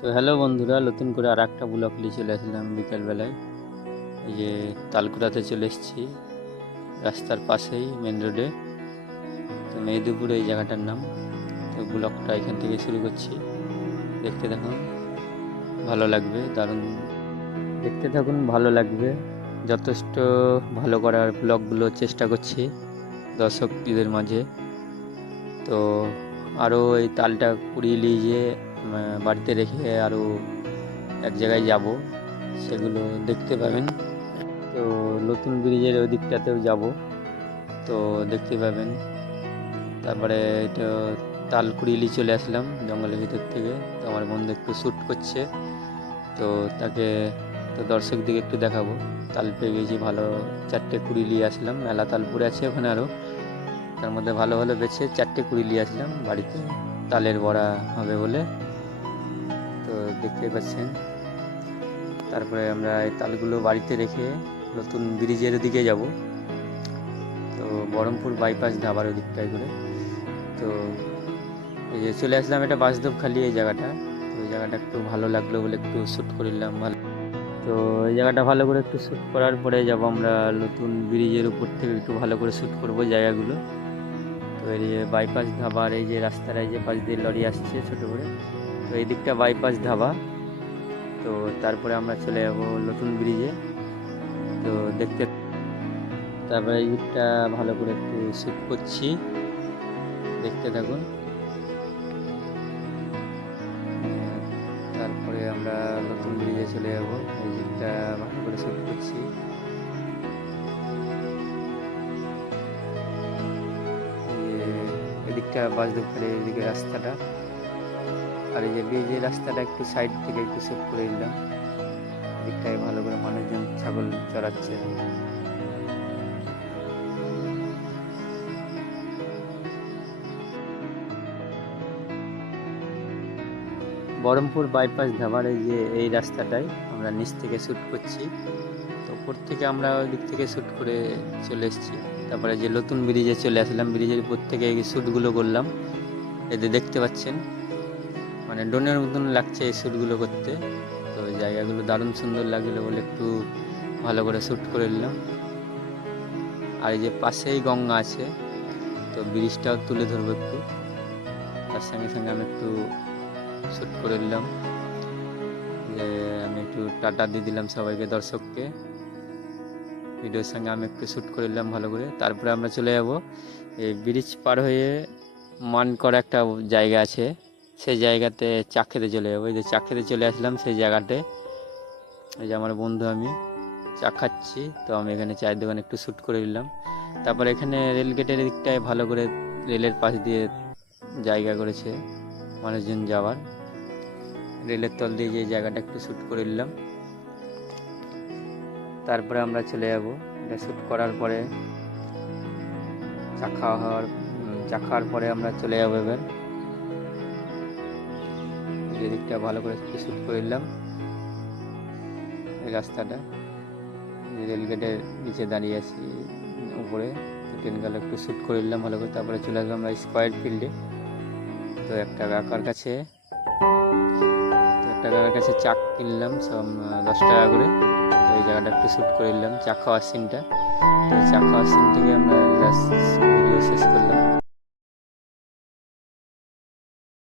তো হ্যালো বন্ধুরা, নতুন করে আর একটা ব্লগ নিয়ে চলে আসলাম বিকালবেলায়। এই যে তালকুড়াতে চলে এসেছি, রাস্তার পাশেই মেন রোডে। তো মেদিনীপুর এই জায়গাটার নাম। তো ব্লগটা এখান থেকে শুরু করছি, দেখতে থাকুন, ভালো লাগবে, দারুণ দেখতে থাকুন, ভালো লাগবে। যথেষ্ট ভালো করার ব্লগগুলো চেষ্টা করছি দর্শকদের মাঝে। তো আরও এই তালটা কুড়িয়ে নিয়ে গিয়ে বাড়িতে রেখে আরও এক জায়গায় যাব, সেগুলো দেখতে পাবেন। তো নতুন ব্রিজের ওই দিকটাতেও যাব, তো দেখতে পাবেন। তারপরে এটা তালকুড়িলি চলে আসলাম জঙ্গলের ভিতর থেকে। তো আমার বন্ধু একটু শ্যুট করছে, তো তাকে তো দর্শকদিকে একটু দেখাবো। তাল পেয়ে গেছি ভালো, 4টে কুড়ি নিয়ে আসলাম। মেলা তাল পড়ে আছে ওখানে আরও, তার মধ্যে ভালো ভালো বেছে 4টে কুড়ি নিয়ে আসলাম বাড়িতে, তালের বড়া হবে বলে। তো দেখতে পাচ্ছেন। তারপরে আমরা এই তালগুলো বাড়িতে রেখে নতুন ব্রিজের দিকে যাব। তো বহরমপুর বাইপাস ধাবার ওই দিকটায় করে। তো এই যে চলে আসলাম, এটা বাসদেবখালি এই জায়গাটা। তো এই জায়গাটা একটু ভালো লাগলো বলে একটু শ্যুট করে নিলাম ভালো। তো এই জায়গাটা ভালো করে একটু শ্যুট করার পরে যাব আমরা নতুন ব্রিজের উপর থেকে একটু ভালো করে শ্যুট করব জায়গাগুলো। তো এই যে বাইপাস ধাবার এই যে রাস্তাটা, এই যে পাশ দিয়ে লরি আসছে ছোটো করে, তো এই দিকটা বাইপাস ধাবা। তো তারপরে আমরা চলে যাব নতুন ব্রিজে। তো তারপরে এই দিকটা ভালো করে একটু শ্যুট করছি, দেখতে থাকুন। তারপরে আমরা নতুন ব্রিজে চলে যাব, এই দিকটা ভালো করে শ্যুট করছি। এদিকটা বাসদেবখালি এদিকে রাস্তাটা, আর এই যে ব্রিজের রাস্তাটা একটু সাইড থেকে একটু শ্যুট করে দিলাম। এদিকটায় ভালো করে মানুষজন ছাগল চড়াচ্ছে। বহরমপুর বাইপাস ধাবার এই যে এই রাস্তাটাই আমরা নিচ থেকে শ্যুট করছি। তো উপর থেকে আমরা ওই দিক থেকে শ্যুট করে চলে এসেছি। তারপরে যে নতুন ব্রিজে চলে আসলাম, ব্রিজের উপর থেকে এই শ্যুটগুলো করলাম। এতে দেখতে পাচ্ছেন, মানে ড্রোনের মতন লাগছে এই শ্যুটগুলো করতে। তো জায়গাগুলো দারুণ সুন্দর লাগলো বলে একটু ভালো করে শ্যুট করে নিলাম। আর এই যে পাশেই গঙ্গা আছে, তো ব্রিজটাও তুলে ধরবো একটু, তার সঙ্গে সঙ্গে আমি একটু শ্যুট করে নিলাম। যে আমি একটু টাটা দিয়ে দিলাম সবাইকে, দর্শককে। ভিডিওর সঙ্গে আমি একটু শ্যুট করে নিলাম ভালো করে। তারপরে আমরা চলে যাব এই ব্রিজ পার হয়ে মানকড় একটা জায়গা আছে, সেই জায়গাতে চা খেতে চলে যাবো। এই যে চা খেতে চলে আসলাম সেই জায়গাতে। এই যে আমার বন্ধু আমি চা খাচ্ছি, তো আমি এখানে চায়ের দোকানে একটু শ্যুট করে নিলাম। তারপর এখানে রেল গেটের দিকটায় ভালো করে রেলের পাশ দিয়ে জায়গা করেছে মানুষজন যাওয়ার, রেলের তল দিয়ে যে জায়গাটা একটু শ্যুট করে নিলাম। তারপরে আমরা চলে যাব, এটা শ্যুট করার পরে চা খাওয়ার পরে আমরা চলে যাবো এবার যে দিকটা ভালো করে শ্যুট করে নিলাম। এই রাস্তাটা রেলগেটের নিচে দাঁড়িয়ে আছি উপরে, ট্রেন গেলে একটু শ্যুট করে নিলাম ভালো করে। তারপরে চলে আসলাম আমরা স্কোয়ার ফিল্ডে। তো একটা কাকার কাছে চা কিনলাম সব 10 টাকা করে। তো এই জায়গাটা একটু শ্যুট করে নিলাম চা খাওয়ার সিনটা। তো চা খাওয়ার সিন থেকে আমরা ভিডিও শেষ করলাম।